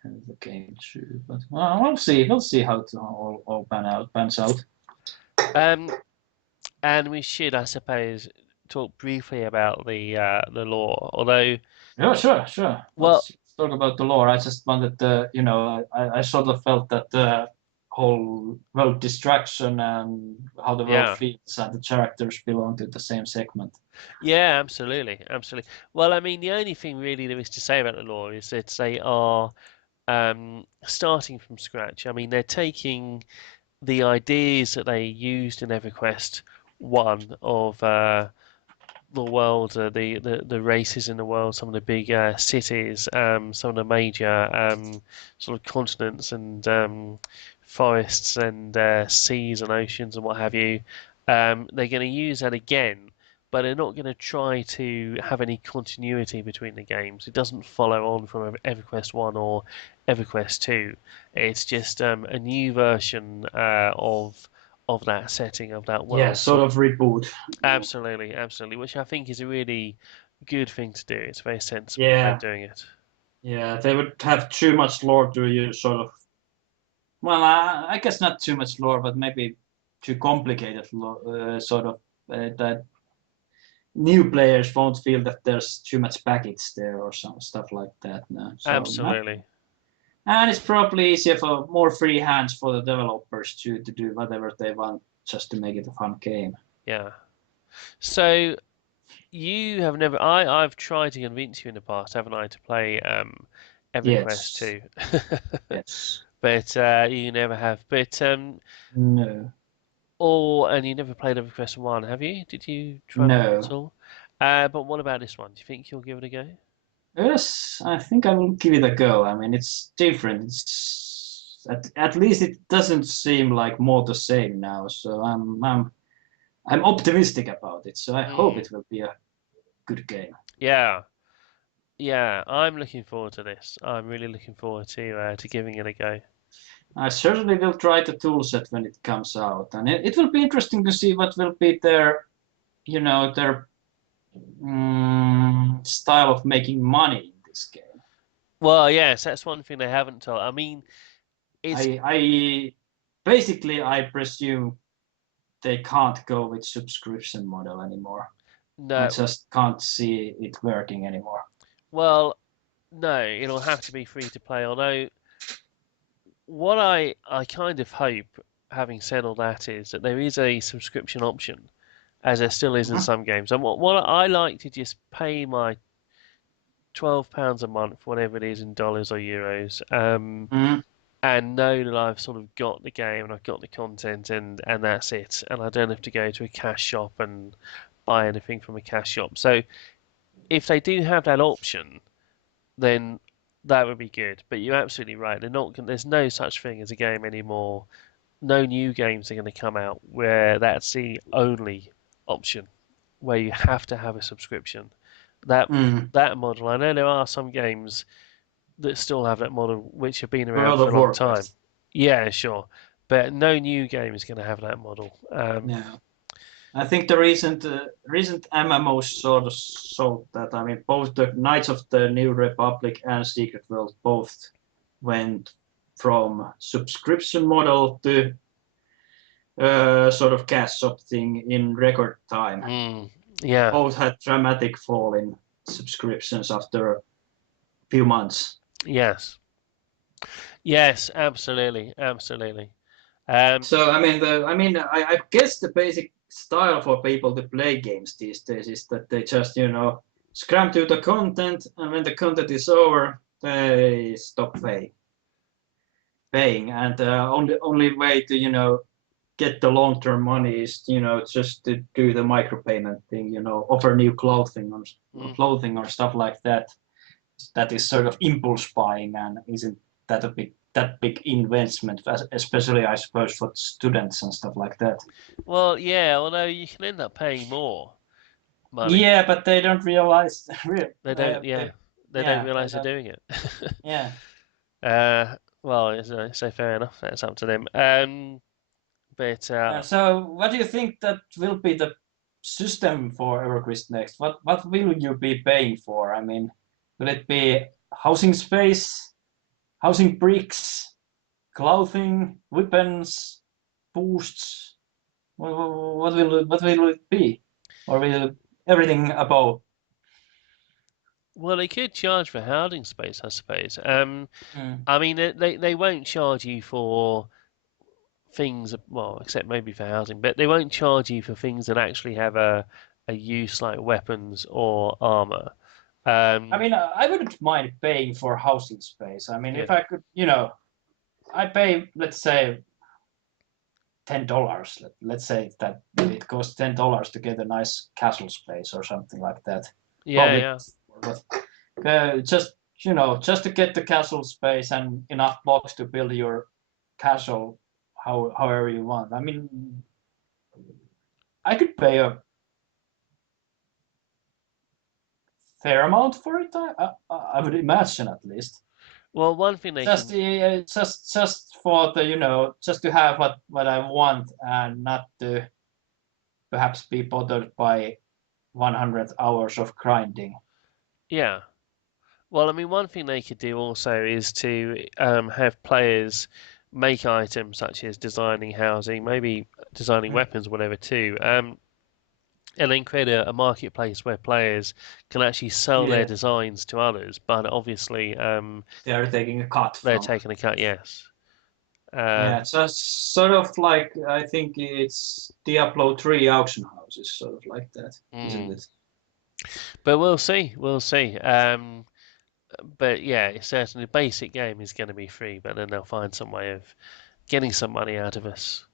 in the game too. But we'll see. We'll see how it all pans out. Um, and we should, I suppose, talk briefly about the lore. Although, Yeah, sure. well, Let's talk about the lore. I just wanted to, I sort of felt that the whole world distraction and how the world yeah, feels and the characters belong to the same segment. yeah, absolutely, absolutely. Well, I mean, the only thing really there is to say about the lore is that they are starting from scratch. I mean, they're taking the ideas that they used in EverQuest 1 of the world, the races in the world, some of the big cities, some of the major sort of continents and forests and seas and oceans and what have you. They're going to use that again, but they're not going to try to have any continuity between the games. It doesn't follow on from EverQuest 1 or EverQuest 2. It's just a new version of that setting, of that Yeah, world. sort of reboot. Absolutely, absolutely, which I think is a really good thing to do. It's a very sensible way of Yeah, doing it. yeah, they would have too much lore to use, sort of. Well, I guess not too much lore, but maybe too complicated lore, sort of that new players won't feel that there's too much package there or some stuff like that. No. So, Absolutely. and it's probably easier for more free hands for the developers to do whatever they want just to make it a fun game. Yeah. So you have never I've tried to convince you in the past, haven't I, to play EverQuest Yes, 2. yes, But you never have. But no, and you never played EverQuest 1, have you? Did you try 1 at no. all? But what about this one? Do you think you'll give it a go? Yes, I think I will give it a go. I mean, it's different. It's at least it doesn't seem like more the same now. So I'm optimistic about it. So I hope Mm. it will be a good game. Yeah. Yeah, I'm looking forward to this. I'm really looking forward to giving it a go. I certainly will try the toolset when it comes out, and it will be interesting to see what will be their style of making money in this game. Well, yes, that's one thing they haven't told. I mean, it's I basically I presume they can't go with subscription model anymore. I no, just can't see it working anymore. well, no, it'll have to be free to play. Although, what I kind of hope, having said all that, is that there is a subscription option, as there still is in Mhm. some games. And what I like to just pay my £12 a month, whatever it is in dollars or euros, Mhm. and know that I've sort of got the game and I've got the content and that's it, and I don't have to go to a cash shop and buy anything from a cash shop. So if they do have that option, then that would be good. But you're absolutely right. They're not. There's no such thing as a game anymore. No new games are going to come out where that's the only option, where you have to have a subscription. That Mm. that model. I know there are some games that still have that model, which have been around World for a of long time. Warcraft. Yeah, sure. But no new game is going to have that model. Yeah. I think the recent MMOs sort of showed that. I mean, both the Knights of the New Republic and Secret World both went from subscription model to sort of cash shop thing in record time. Mm, yeah. Both had dramatic fall in subscriptions after a few months. Yes. Yes. Absolutely. Absolutely. Um, So I mean, I guess the basic style for people to play games these days is that they just, scram to the content, and when the content is over, they stop paying. And only way to, get the long-term money is, just to do the micropayment thing, offer new clothing or stuff like that. That is sort of impulse buying, and isn't that big investment, especially I suppose for students and stuff like that. Well, yeah, although you can end up paying more money. Yeah, but they don't realize. They don't, yeah, they don't Yeah, they realize they're don't. doing it. Yeah. Well, so fair enough. That's up to them. But So, what do you think that will be the system for Everquest Next? What will you be paying for? I mean, will it be housing space, housing bricks, clothing, weapons, boosts? What will it be? Or will everything above? well, they could charge for housing space, I suppose. Mm. I mean, they won't charge you for things, well, except maybe for housing, but they won't charge you for things that actually have a use like weapons or armor. I Um, mean, I wouldn't mind paying for housing space. I mean, if yeah, I could, I pay, let's say, $10. Let's say that it costs $10 to get a nice castle space or something like that. yeah, Probably, yeah. but just just to get the castle space and enough blocks to build your castle however you want. I mean, I could pay a fair amount for it. I would imagine at least. Well, one thing they Just can, just for the just to have what I want and not to perhaps be bothered by 100 hours of grinding. yeah. Well, I mean, one thing they could do also is to have players make items such as designing housing, maybe designing Mm. weapons, whatever too, and then create a marketplace where players can actually sell their Yeah, designs to others. But obviously, they are taking a cut they're from. taking a cut. Yes. Uh, Yeah, so sort of like I think it's Diablo 3 auction houses, sort of like that, isn't mm. it? But we'll see. We'll see. But yeah, it's certainly the basic game is going to be free, but then they'll find some way of getting some money out of us,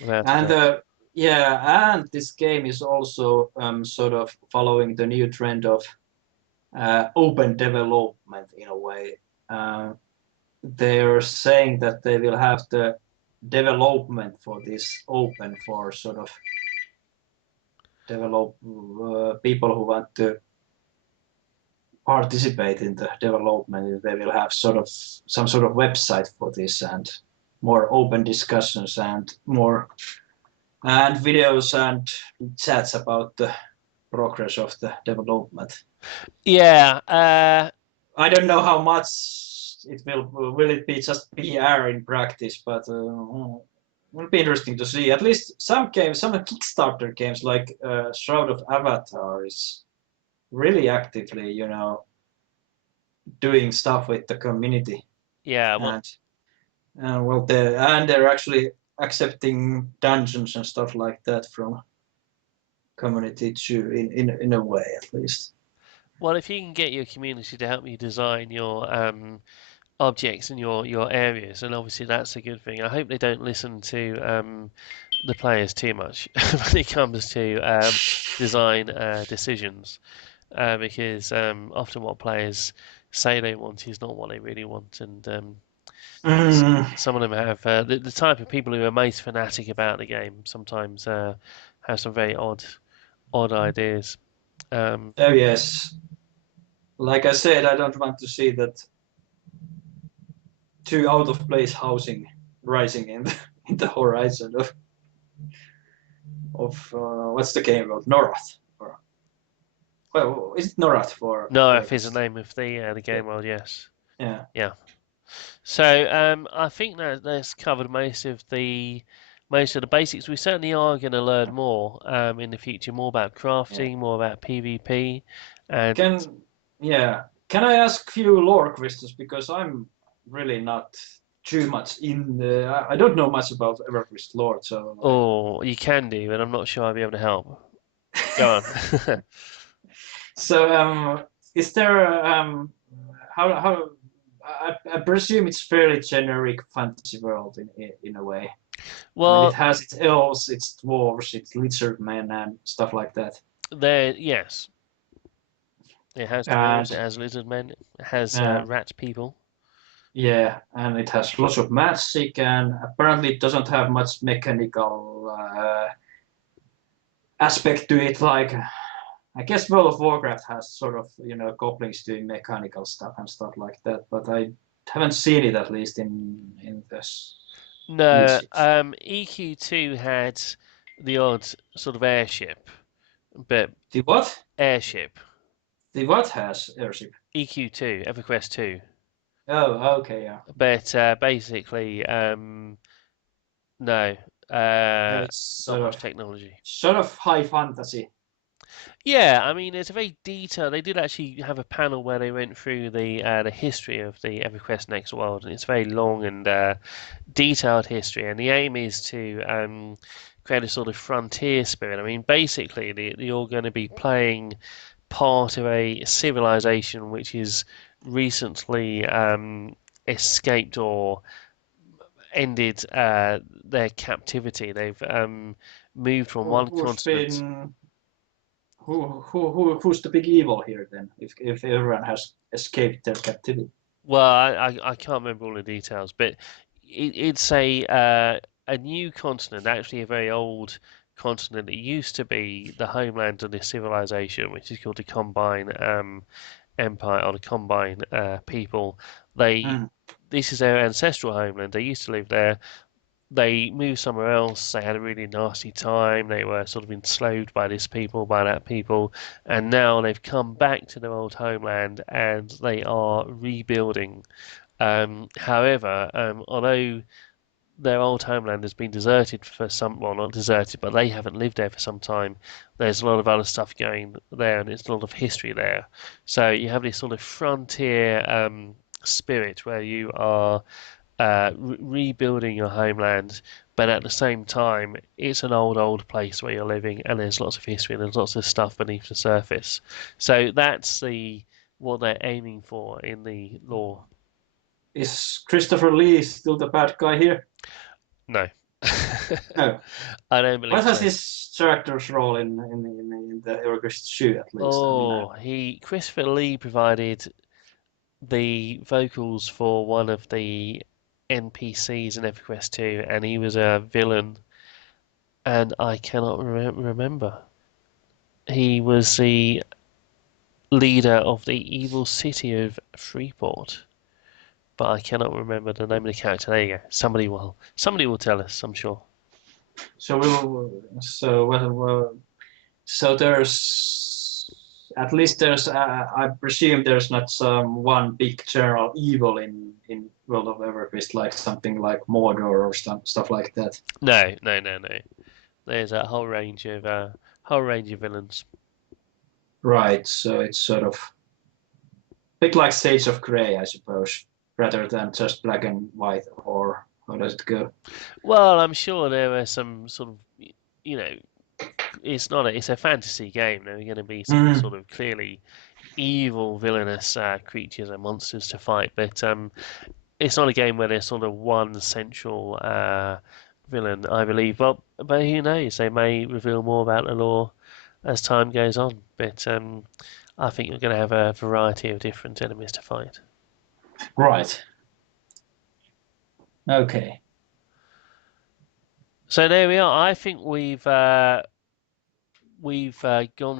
without a And doubt. yeah, and this game is also sort of following the new trend of open development in a way. Uh, they're saying that they will have the development for this open for sort of develop people who want to participate in the development. They will have sort of some sort of website for this and more open discussions and more and videos and chats about the progress of the development. Yeah. I don't know how much it will it be just PR in practice, but will be interesting to see. At least some games, some Kickstarter games like Shroud of Avatar is really actively, doing stuff with the community, Yeah. Well, and they're actually accepting dungeons and stuff like that from community too, in a way at least. well, if you can get your community to help you design your objects in your areas, and obviously that's a good thing. I hope they don't listen to the players too much when it comes to design decisions, because often what players say they want is not what they really want, and Mm. some of them have the type of people who are most fanatic about the game sometimes have some very odd ideas. Um, Oh yes, like I said, I don't want to see that too out of place housing rising in in the horizon of what's the game called Norath. Well, is it Norath for Noaf is the Everquest? name of the Yeah, game world, yes. yeah. Yeah. So I think that that's covered most of the basics. We certainly are going to learn more in the future, more about Yeah. crafting, more about PvP, and Can yeah. Can I ask few lore questions because I'm really not too much in the. I don't know much about Everquest lore, so Oh, you can do, but I'm not sure I'll be able to help. Go on. so is there how I presume it's fairly generic fantasy world in a way. I mean, it Well, has its elves, its dwarves, its lizard men, and stuff like that. yes, it has dwarves, it And has lizard men, it has uh, rat people. yeah, and it has lots of magic, and apparently it doesn't have much mechanical aspect to it. Like I guess World of Warcraft has sort of goblins doing mechanical stuff and stuff like that, but I haven't seen it at least in the No, speeches. EQ2 had the odd sort of airship, but The what? airship. The what has airship? EQ2, EverQuest 2. Oh, okay, yeah. But basically, no, It's not much technology. sort of high fantasy. Yeah, I mean, it's a very detailed. They did actually have a panel where they went through the history of the EverQuest Next world, and it's very long and detailed history. And the aim is to create a sort of frontier spirit. I mean, basically, you're going to be playing part of a civilization which is recently escaped or ended their captivity. They've moved from one Who's continent. been who's the big evil here then? If everyone has escaped their captivity. Well, I can't remember all the details, but it's a new continent, actually a very old continent. It used to be the homeland of this civilization, which is called the Combine Empire or the Combine people. They Mm. This is their ancestral homeland. They used to live there. They moved somewhere else. They had a really nasty time. They were sort of enslaved by this people, by that people, and now they've come back to their old homeland and they are rebuilding. However, although their old homeland has been deserted for some, well, not deserted, but they haven't lived there for some time. There's a lot of other stuff going there, and there's a lot of history there. So you have this sort of frontier spirit where you are rebuilding your homeland, but at the same time, it's an old place where you're living, and there's lots of history and there's lots of stuff beneath the surface. So that's what they're aiming for in the lore. Is Christopher Lee still the bad guy here? No, No. I don't What believe has so. his character's role in the Everquest shoe at least? I mean, Oh, he Christopher Lee provided the vocals for one of the NPCs in EverQuest 2, and he was a villain, and I cannot remember. He was the leader of the evil city of Freeport, but I cannot remember the name of the character. There you go. Somebody will tell us, I'm sure. so so there's at least there's I presume there's not some one big general evil in World of Everquest like something like Mordor or stuff like that. No, no, no, no. There's a whole range of villains. Right. So it's sort of a bit like Shades of Grey, I suppose, rather than just black and white. Or how does it go? Well, I'm sure there are some sort of, you know, it's a fantasy game. There are going to be some Mm. sort of clearly evil, villainous creatures and monsters to fight, but it's not a game where there's sort of one central villain, I believe. Well, but who knows? They may reveal more about the lore as time goes on. But I think you're going to have a variety of different enemies to fight. Right. Okay. So there we are. I think we've gone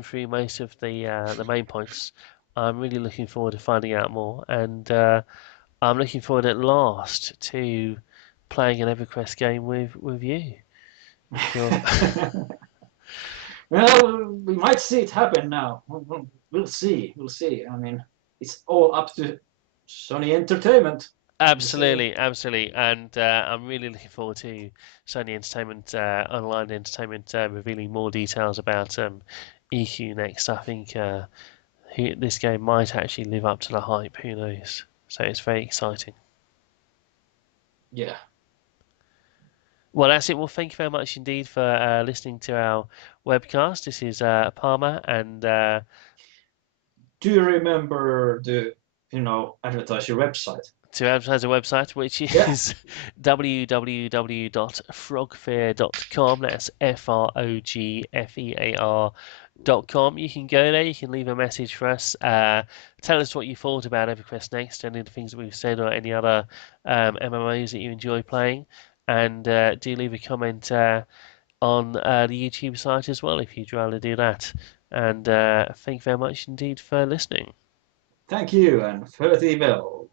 through most of the main points. I'm really looking forward to finding out more, and I'm looking forward at last to playing an EverQuest game with you. If you're Well, we might see it happen now. We'll see. We'll see. I mean, it's all up to Sony Entertainment. They say. absolutely, absolutely, and I'm really looking forward to Sony Entertainment, Online Entertainment, revealing more details about EQ next. I think this game might actually live up to the hype. Who knows? So it's very exciting. Yeah. Well, that's it. Well, thank you very much indeed for listening to our webcast. This is Palmer, and Do you remember to, advertise your website? to advertise a website, which Yeah. is www.frogfear.com. That's FROGFEAR.com. You can go there, you can leave a message for us. Tell us what you thought about Everquest Next, any of the things that we've said, or any other MMOs that you enjoy playing. And do leave a comment on the YouTube site as well if you'd rather do that. And thank you very much indeed for listening. Thank you and farewell.